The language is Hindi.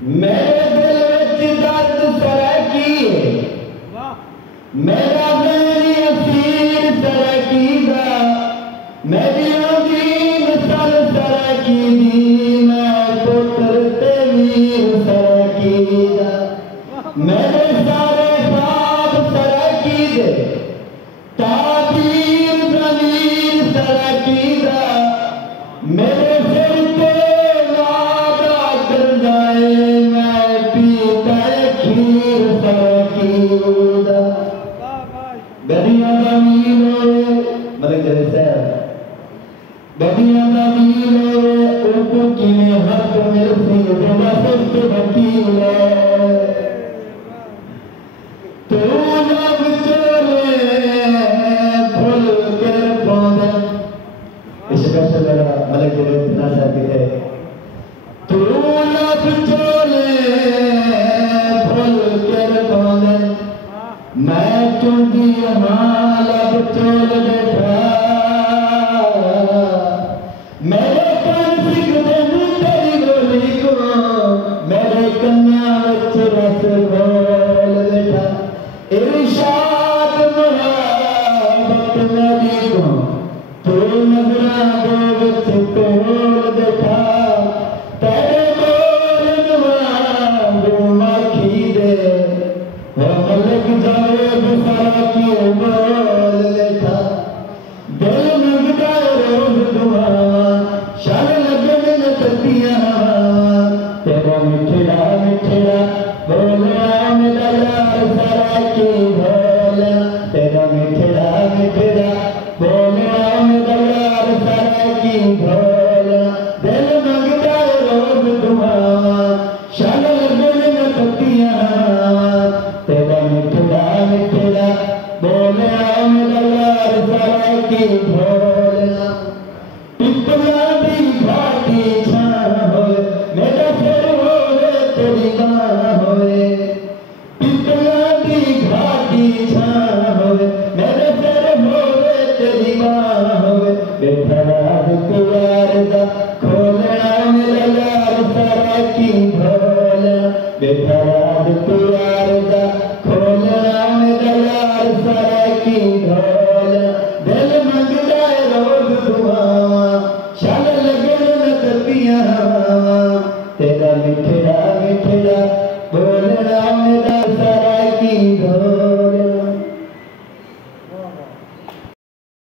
मेरे दिल विच दर्द सरकी मेरा मेरी असीर सरकी दा मेरी आंधी मिसल सरकी दी मैं पुत्र ते वीर सरकी दा मेरे सारे ख्वाब सरकी दे ताबीर जमीर सरकी दा मेरे सिर पे वादा कर जाए मैं पीता खीर सरकी दा गदियां दा मील मतलब जैसे गदियां दा मील उनको किने हक मिलसी बड़ा सिर्फ वकील तू जब चले फुल कर पौधे स्पेशल मेरा मलिक जितना साथी है तू जब चले फुल कर पौधे मैं चुंगी माल अब चोल बैठा मेरे कान सिकते तेरी गोली को मेरे कन्या विच रस घोल बैठा इरशाद मोहब्बत मेरी को तू नजरा दो विच तोल बैठा तेरे बोल नवाबू माखी दे मलिक जावे बुसारा की बोल बैठा दिल मंगता रोज दुआ शर लगे न ततियां तेरा मिठड़ा मिठड़ा बोला मेरा यार सारा की बोला तेरा मिठड़ा मिठड़ा बोला मेरा यार सारा की बोला दिल मंगता रोज दुआ शर लगे न ततियां तेरा मिठड़ा मिठड़ा बोला मेरा यार सारा की बोला पिपला दी घाटी छां होए मेरा सिर होए तेरी बां होए पिपला दी घाटी छां होए मेरा सिर होए तेरी बां होए बेटा राज कुवार दा